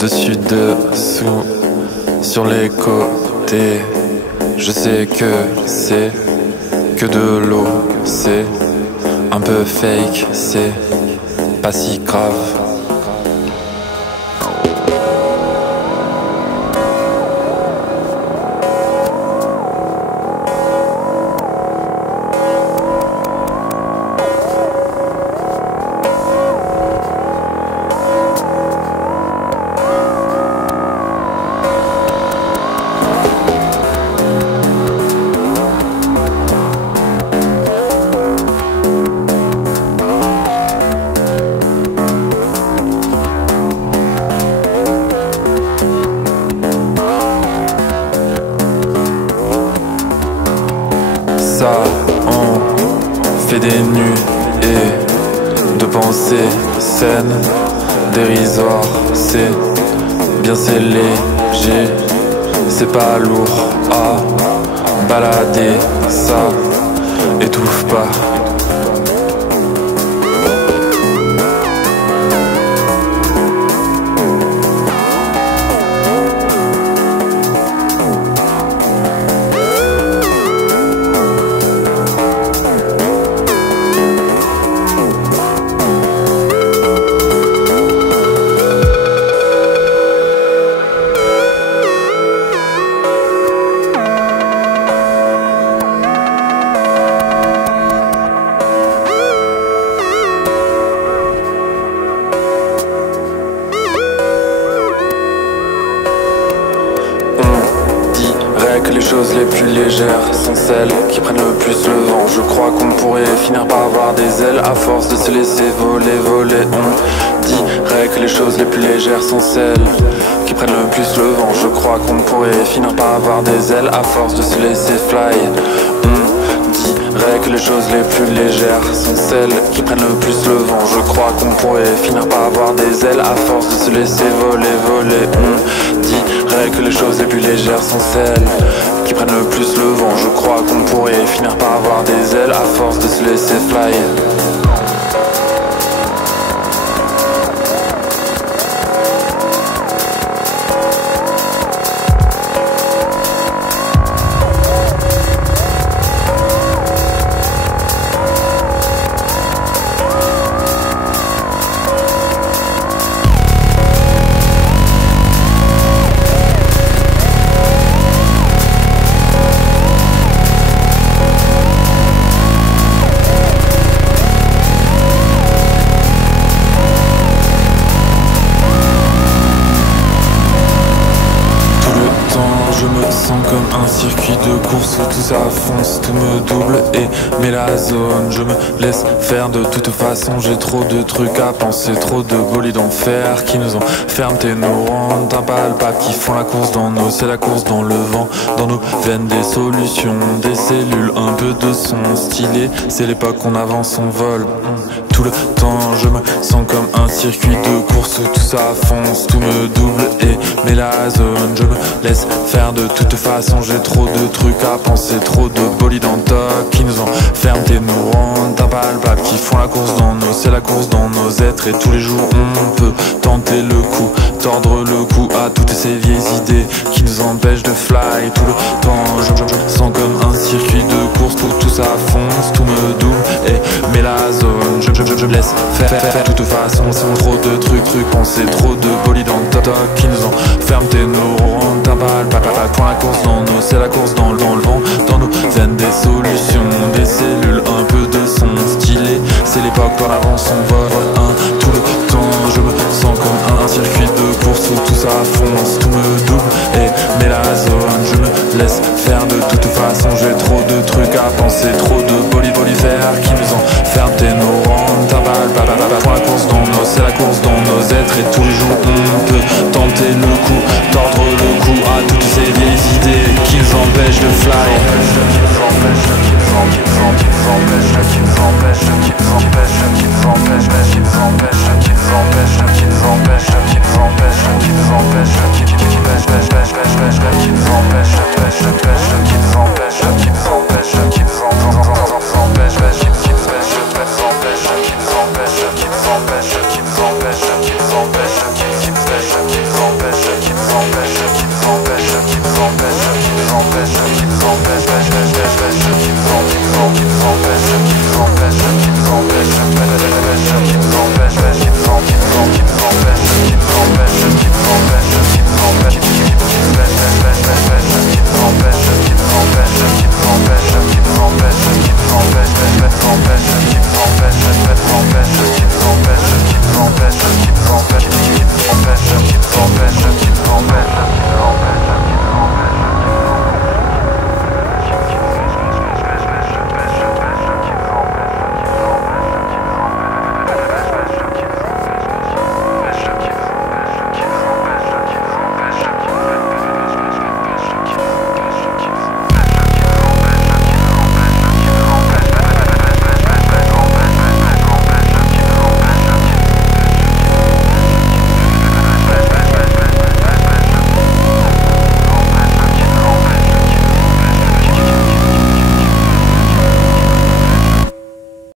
dessus, dessous, sur les côtés. Je sais que c'est que de l'eau, c'est un peu fake, c'est pas si grave. Ça, on fait des nuées de pensées saines, dérisoires. C'est bien, c'est léger, c'est pas lourd à balader. Ça étouffe pas. Que les choses les plus légères sont celles qui prennent le plus le vent. Je crois qu'on pourrait finir par avoir des ailes à force de se laisser voler, voler. On dirait que les choses les plus légères sont celles qui prennent le plus le vent. Je crois qu'on pourrait finir par avoir des ailes à force de se laisser fly. On dirait que les choses les plus légères sont celles qui prennent le plus le vent. Je crois qu'on pourrait finir par avoir des ailes à force de se laisser voler, voler. On dirait que les choses les plus légères sont celles qui prennent le plus le vent. Je crois qu'on pourrait finir par avoir des ailes à force de se laisser fly. Je me sens comme un circuit de course où tout ça fonce, tout me double et met la zone. Je me laisse faire de toute façon, j'ai trop de trucs à penser, trop de bolides en fer qui nous enferment et nous rendent impalpables, qui font la course dans nos, c'est la course dans le vent, dans nos veines des solutions, des cellules, un peu de son stylé, c'est l'époque qu'on avance, on vole. Tout le temps je me sens comme un circuit de course où tout ça fonce, tout me double et met la zone. Je me laisse faire de toute façon, j'ai trop de trucs à penser, trop de bolides en toc qui nous enferment et nous rendent impalpables, qui font la course dans nos, c'est la course dans nos êtres. Et tous les jours on peut tenter le coup, tordre le cou à toutes ces vieilles idées qui nous empêchent de fly. Tout le temps je me sens comme un circuit de course où tout ça fonce, tout me double et met la zone. Je me laisse faire de toute façon, c'est trop de trucs pensés, trop de bolides en toc qui nous enferment et nous rendent impalpables. Pour la course dans nos, c'est la course dans le vent, dans nos veines des solutions, des cellules, un peu de son stylé, c'est l'époque par l'avance on vole. Tout le temps je me sens comme un circuit de course où tout ça fonce, tout me double et met la zone. Je me laisse faire de toute façon, j'ai trop de trucs à penser, trop de bolivers qui nous enferment et nous rendent impalpables. Pour la course dans nos, c'est la course dans nos êtres. Et tous les jours on peut tenter le coup, tordre le cou à toutes ces vieilles idées qui nous empêchent de fly. Qui nous empêche m'empêche